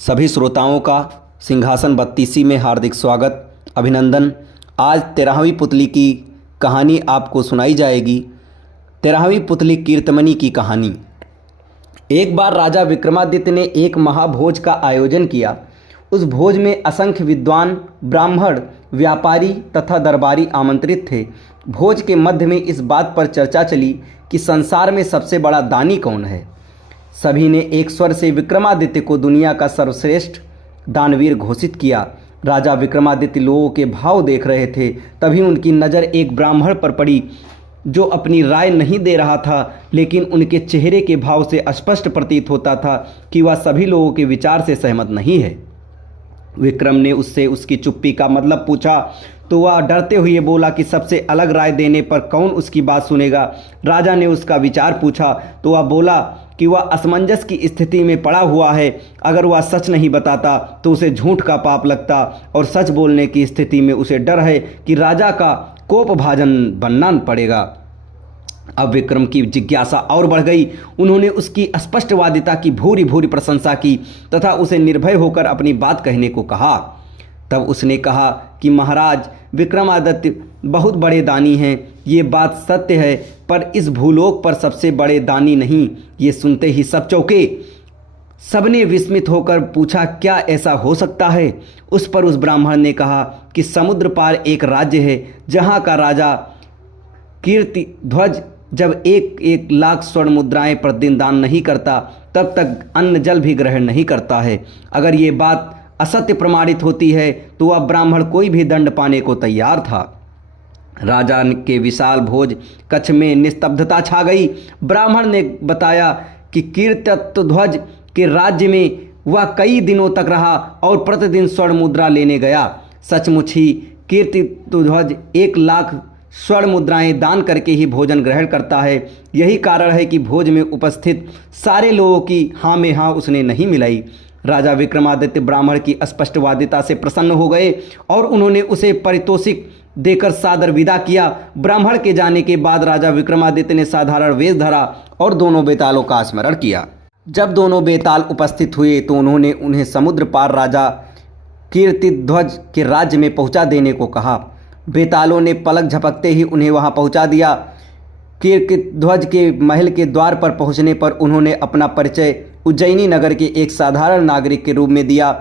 सभी श्रोताओं का सिंहासन 32 में हार्दिक स्वागत, अभिनंदन। आज 13वीं पुतली की कहानी आपको सुनाई जाएगी। 13वीं पुतली कीर्तमणि की कहानी। एक बार राजा विक्रमादित्य ने एक महाभोज का आयोजन किया। उस भोज में असंख्य विद्वान, ब्राह्मण, व्यापारी तथा दरबारी आमंत्रित थे। भोज के मध्य में इस बात पर चर्चा चली कि संसार में सबसे बड़ा दानी कौन है। सभी ने एक स्वर से विक्रमादित्य को दुनिया का सर्वश्रेष्ठ दानवीर घोषित किया। राजा विक्रमादित्य लोगों के भाव देख रहे थे। तभी उनकी नज़र एक ब्राह्मण पर पड़ी जो अपनी राय नहीं दे रहा था, लेकिन उनके चेहरे के भाव से स्पष्ट प्रतीत होता था कि वह सभी लोगों के विचार से सहमत नहीं है। विक्रम ने उससे उसकी चुप्पी का मतलब पूछा तो वह डरते हुए बोला कि सबसे अलग राय देने पर कौन उसकी बात सुनेगा। राजा ने उसका विचार पूछा तो वह बोला कि वह असमंजस की स्थिति में पड़ा हुआ है। अगर वह सच नहीं बताता तो उसे झूठ का पाप लगता, और सच बोलने की स्थिति में उसे डर है कि राजा का कोपभाजन बनना पड़ेगा। अब विक्रम की जिज्ञासा और बढ़ गई। उन्होंने उसकी स्पष्टवादिता की भूरी भूरी प्रशंसा की तथा उसे निर्भय होकर अपनी बात कहने को कहा। तब उसने कहा कि महाराज, विक्रमादित्य बहुत बड़े दानी हैं, ये बात सत्य है, पर इस भूलोक पर सबसे बड़े दानी नहीं। ये सुनते ही सब चौंके। सबने विस्मित होकर पूछा, क्या ऐसा हो सकता है? उस पर उस ब्राह्मण ने कहा कि समुद्र पार एक राज्य है जहाँ का राजा कीर्तिध्वज जब 1,00,000 स्वर्ण मुद्राएं प्रतिदिन दान नहीं करता, तब तक अन्न जल भी ग्रहण नहीं करता है। अगर ये बात असत्य प्रमाणित होती है तो वह ब्राह्मण कोई भी दंड पाने को तैयार था। राजा के विशाल भोज कक्ष में निस्तब्धता छा गई। ब्राह्मण ने बताया कि कीर्तिध्वज के राज्य में वह कई दिनों तक रहा और प्रतिदिन स्वर्ण मुद्रा लेने गया। सचमुच ही कीर्तिध्वज 1,00,000 स्वर्ण मुद्राएं दान करके ही भोजन ग्रहण करता है। यही कारण है कि भोज में उपस्थित सारे लोगों की हाँ में हाँ उसने नहीं मिलाई। राजा विक्रमादित्य ब्राह्मण की स्पष्टवादिता से प्रसन्न हो गए और उन्होंने उसे पारितोषिक देकर सादर विदा किया। ब्राह्मण के जाने के बाद राजा विक्रमादित्य ने साधारण वेश धरा और दोनों बेतालों का स्मरण किया। जब दोनों बेताल उपस्थित हुए तो उन्होंने उन्हें समुद्र पार राजा कीर्तिध्वज के राज्य में पहुंचा देने को कहा। बेतालों ने पलक झपकते ही उन्हें वहां पहुंचा दिया। कीर्तिध्वज के महल के द्वार पर पहुंचने पर उन्होंने अपना परिचय उज्जैनी नगर के एक साधारण नागरिक के रूप में दिया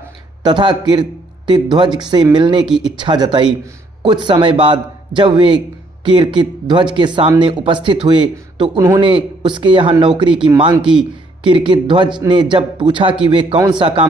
तथा कीर्तिध्वज से मिलने की इच्छा जताई। कुछ समय बाद जब वे कीर्तिध्वज के सामने उपस्थित हुए तो उन्होंने उसके यहाँ नौकरी की मांग की। कीर्तिध्वज ने जब पूछा कि वे कौन सा काम